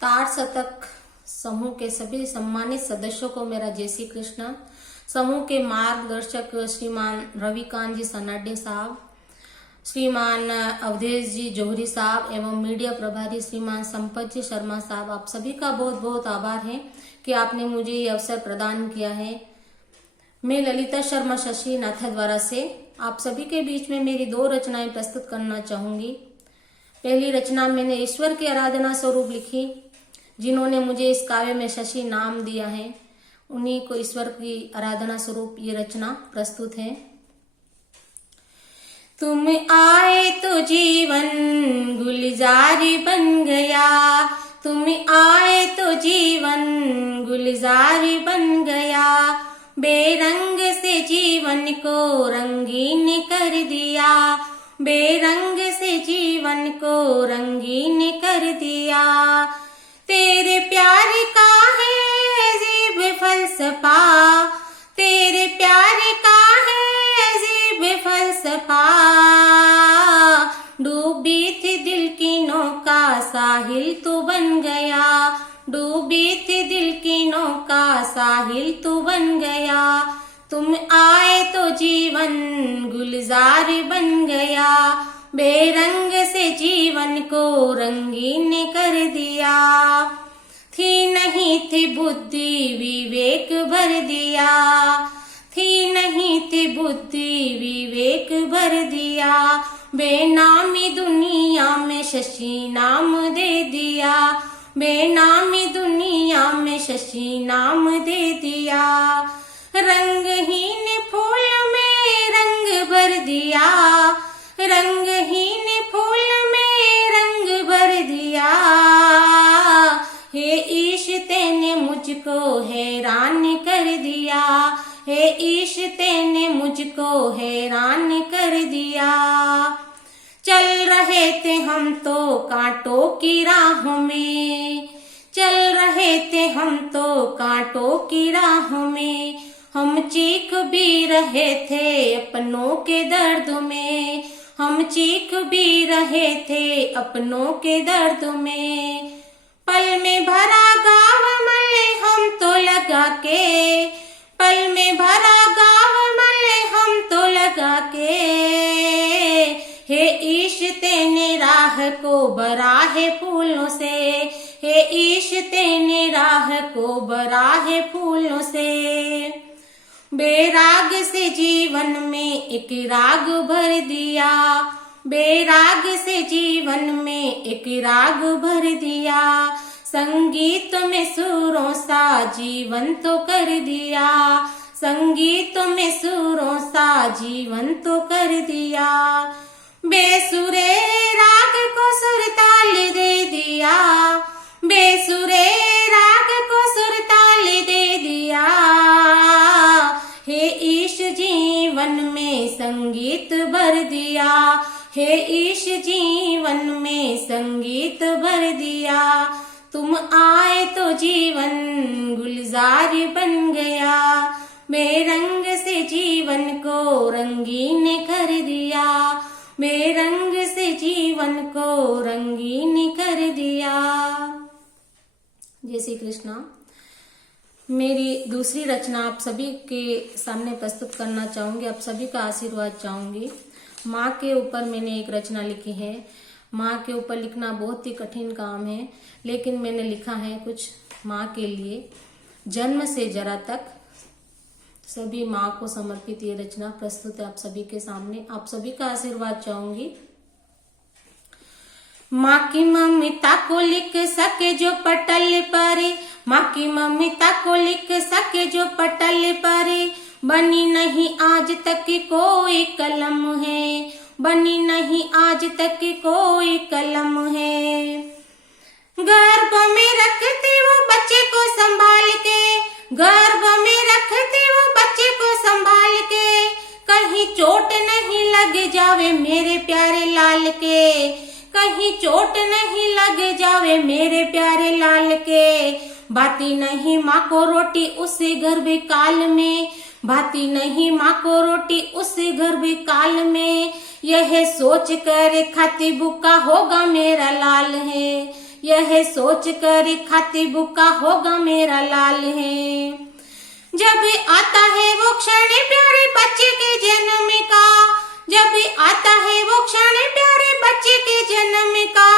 तार शतक समूह के सभी सम्मानित सदस्यों को मेरा जय श्री कृष्ण। समूह के मार्गदर्शक श्रीमान रविकांत जी सनाडे साहब, श्रीमान अवधेश जी जौहरी साहब एवं मीडिया प्रभारी श्रीमान संपत जी शर्मा साहब, आप सभी का बहुत बहुत आभार है कि आपने मुझे ये अवसर प्रदान किया है। मैं ललिता शर्मा शशि नाथद्वारा से आप सभी के बीच में मेरी 2 रचनाएं प्रस्तुत करना चाहूंगी। पहली रचना मैंने ईश्वर की आराधना स्वरूप लिखी। जिन्होंने मुझे इस काव्य में शशि नाम दिया है, उन्हीं को ईश्वर की आराधना स्वरूप ये रचना प्रस्तुत है। तुम आए तो जीवन गुलजारी बन गया, तुम आए तो जीवन गुलजारी बन गया, बेरंग से जीवन को रंगीन कर दिया, बेरंग से जीवन को रंगीन कर दिया। तेरे प्यार का है अजीब फलसफा, तेरे प्यार का है अजीब फलसफा, डूबी थी दिल की नौका साहिल तू बन गया, डूबी थी दिल की नौका साहिल तू बन गया। तुम आए तो जीवन गुलजार बन गया, बेरंग से जीवन को रंगीन कर दिया। थी नहीं थी बुद्धि विवेक भर दिया, थी नहीं थी बुद्धि विवेक भर दिया, बेनामी दुनिया में शशि नाम दे दिया, बेनामी दुनिया में शशि नाम दे दिया। रंगहीन फूल में रंग भर दिया, रंगहीन फूल में रंग भर दिया। हे ईश तेने मुझको हैरान कर दिया, हे ईश तेने मुझको हैरान कर दिया। चल रहे थे हम तो कांटों की राहों में, चल रहे थे हम तो कांटों की राहों में, हम चीख भी रहे थे अपनों के दर्द में, हम चीख भी रहे थे अपनों के दर्द में। पल में भरा गाँव मले हम तो लगा के, पल में भरा गाँव मले हम तो लगा के, हे ईश तेने राह को बरा है फूलों से, हे ईश तेने राह को बरा है फूलों से। बेराग से जीवन में एक राग भर दिया, बेराग से जीवन में एक राग भर दिया, संगीत में सुरों सा जीवन तो कर दिया, संगीत में सुरों सा जीवन तो कर दिया। बेसुरे राग को सुरताल दे दिया, बेसुरे राग को सुरताल दे दिया। हे ईश जीवन में संगीत भर दिया, हे ईश जीवन में संगीत भर दिया। तुम आए तो जीवन गुलजार बन गया, बेरंग से जीवन को रंगीन कर दिया, बेरंग से जीवन को रंगीन कर दिया। जय श्री कृष्णा। मेरी दूसरी रचना आप सभी के सामने प्रस्तुत करना चाहूंगी, आप सभी का आशीर्वाद चाहूंगी। माँ के ऊपर मैंने एक रचना लिखी है। माँ के ऊपर लिखना बहुत ही कठिन काम है, लेकिन मैंने लिखा है कुछ माँ के लिए। जन्म से जरा तक सभी माँ को समर्पित ये रचना प्रस्तुत है आप सभी के सामने। आप सभी का आशीर्वाद चाहूंगी। माँ की ममता को लिख सके जो पटल पर, माँ की ममता को लिख सके जो पटल पर, बनी नहीं आज तक कोई कलम है, बनी नहीं आज तक कोई कलम है। गर्भ में रखते वो बच्चे को संभाल के, गर्भ में रखते वो बच्चे को संभाल के, कहीं चोट नहीं लग जावे मेरे प्यारे लाल के, कहीं चोट नहीं लग जावे मेरे प्यारे लाल के। भाती नहीं माँ को रोटी उस गर्भ काल में, भाती नहीं माँ को रोटी उस गर्भ काल में, यह सोच कर खाती भूखा होगा मेरा लाल है, यह सोच कर खाती बुका होगा मेरा लाल है। जब आता है वो क्षण प्यारे बच्चे के जन्म का, जब आता है वो क्षण प्यारे बच्चे के जन्म का,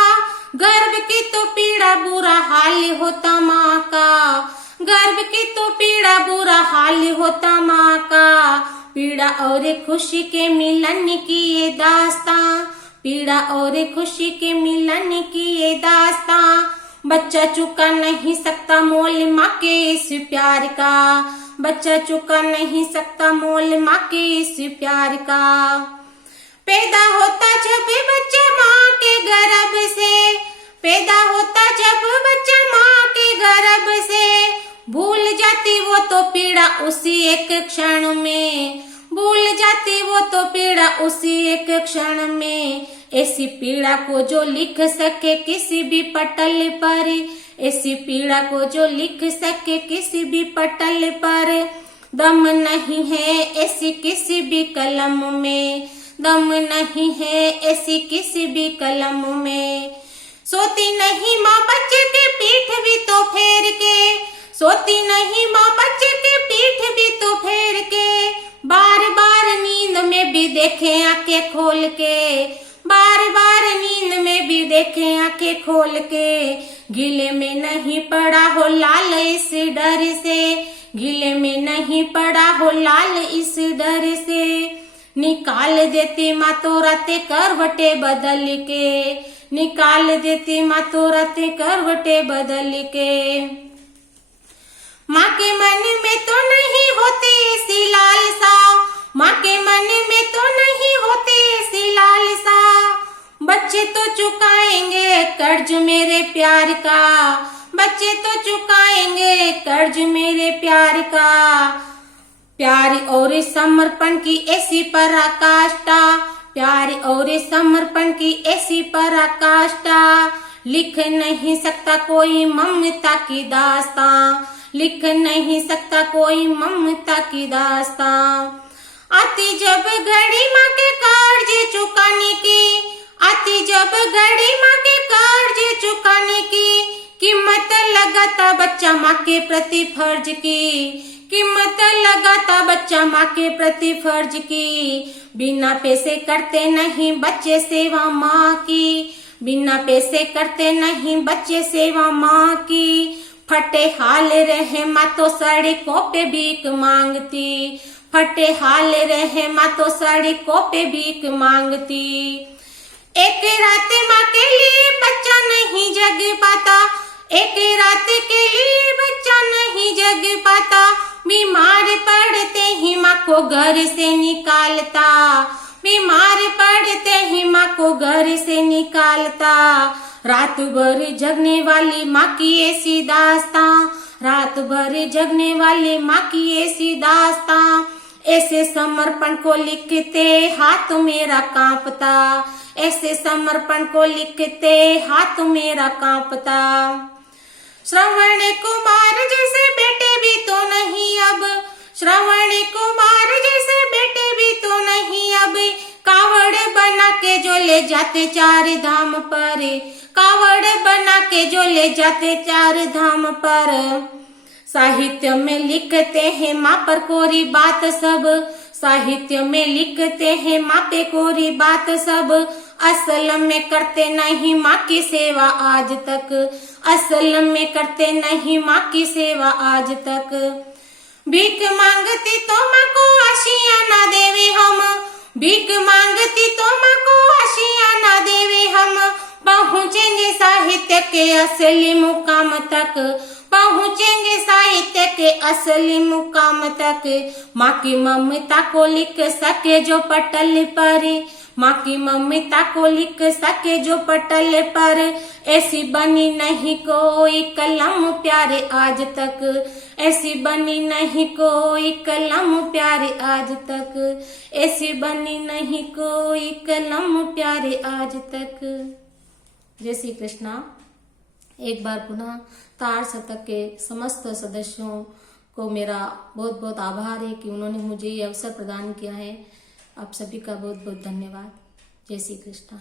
गर्भ की तो पीड़ा बुरा हाल होता माँ का, गर्भ की तो पीड़ा बुरा हाल होता माँ का। पीड़ा और खुशी के मिलन की ये दास्तां, पीड़ा और खुशी के मिलन की ये दास्तां, बच्चा चुका नहीं सकता मोल माँ के इस प्यार का, बच्चा चुका नहीं सकता मोल माँ के इस प्यार का। पैदा होता जब बच्चा माँ के गर्भ से, पैदा होता जब बच्चा माँ के गर्भ से, भूल जाती वो तो पीड़ा उसी एक क्षण में, भूल जाती वो तो पीड़ा उसी एक क्षण में। ऐसी पीड़ा को जो लिख सके किसी भी पटल पर, ऐसी पीड़ा को जो लिख सके किसी भी पटल पर, दम नहीं है ऐसी किसी भी कलम में, दम नहीं है ऐसी किसी भी कलम में। सोती नहीं माँ बच्चे के पीठ भी तो फेर के, सोती नहीं माँ बच्चे के पीठ भी तो फेर के, बार बार नींद में भी देखे आंखें खोल के, बार बार नींद में भी देखे आंखें खोल के। गिले में नहीं पड़ा हो लाल इस डर से, गिले में नहीं पड़ा हो लाल इस डर से, निकाल देती माँ तो रातें करवटे बदल के, निकाल देती माँ तो रातें करवटे बदल के। माँ के मन में तो नहीं होती ऐसी लालसा, माँ के मन में तो नहीं होती ऐसी लालसा, बच्चे तो चुकाएंगे कर्ज मेरे प्यार का, बच्चे तो चुकाएंगे कर्ज मेरे प्यार का। प्यार और समर्पण की ऐसी पराकाष्ठा, प्यार और समर्पण की ऐसी पराकाष्ठा, लिख नहीं सकता कोई ममता की दास्तां, लिख नहीं सकता कोई ममता की दास्तां। आती जब घड़ी माँ के कर्ज चुकाने की, आती जब घड़ी माँ के कर्ज चुकाने की, कीमत लगाता बच्चा माँ के प्रति फर्ज की, कीमत लगाता बच्चा माँ के प्रति फर्ज की। बिना पैसे करते नहीं बच्चे सेवा माँ की, बिना पैसे करते नहीं बच्चे सेवा माँ की। फटे हाल रहे माँ तो सड़कों पे भीख मांगती, फटे हाल रहे माँ तो सड़कों पे भीख मांगती। एक रात माँ के लिए बच्चा नहीं जग पाता, एक रात के लिए बच्चा नहीं जग पाता, बीमार पड़ते ही माँ को घर से निकालता, बीमार पड़ते ही माँ को घर से निकालता। रात भर जगने वाली माँ की ऐसी दास्तां, रात भर जगने वाली माँ की ऐसी दास्तां, ऐसे समर्पण को लिखते हाथ मेरा कांपता, ऐसे समर्पण को लिखते हाथ मेरा कांपता। श्रवण कुमार जैसे बेटे भी तो नहीं अब, श्रवण कुमार जैसे बेटे भी तो नहीं अब, कावड़ बना के जो ले जाते चार धाम पर, कावड़ बना के जो ले जाते चार धाम पर। साहित्य में लिखते हैं माँ पर कोरी बात सब, साहित्य में लिखते हैं माँ पे कोरी बात सब, असल में करते नहीं माँ की सेवा आज तक, असल में करते नहीं माँ की सेवा आज तक। भीख मांगती तो माँ को आशियाना देवे हम, भीख मांगती तो माँ को आशियाना देवे हम, पहुँचेंगे साहित्य के असली मुकाम तक, पहुँचेंगे साहित्य के असली मुकाम तक। माँ की ममता को लिख सके जो पटल पर, माँ की ममता को लिख सके जो पटल पर, ऐसी बनी नहीं कोई कलम प्यारे आज तक, ऐसी बनी नहीं कोई कलम प्यारे आज तक, ऐसी बनी नहीं कोई कलम प्यारे आज तक। जय श्री कृष्णा। एक बार पुनः तार शतक के समस्त सदस्यों को मेरा बहुत बहुत आभार है कि उन्होंने मुझे ये अवसर प्रदान किया है। आप सभी का बहुत बहुत धन्यवाद। जय श्री कृष्णा।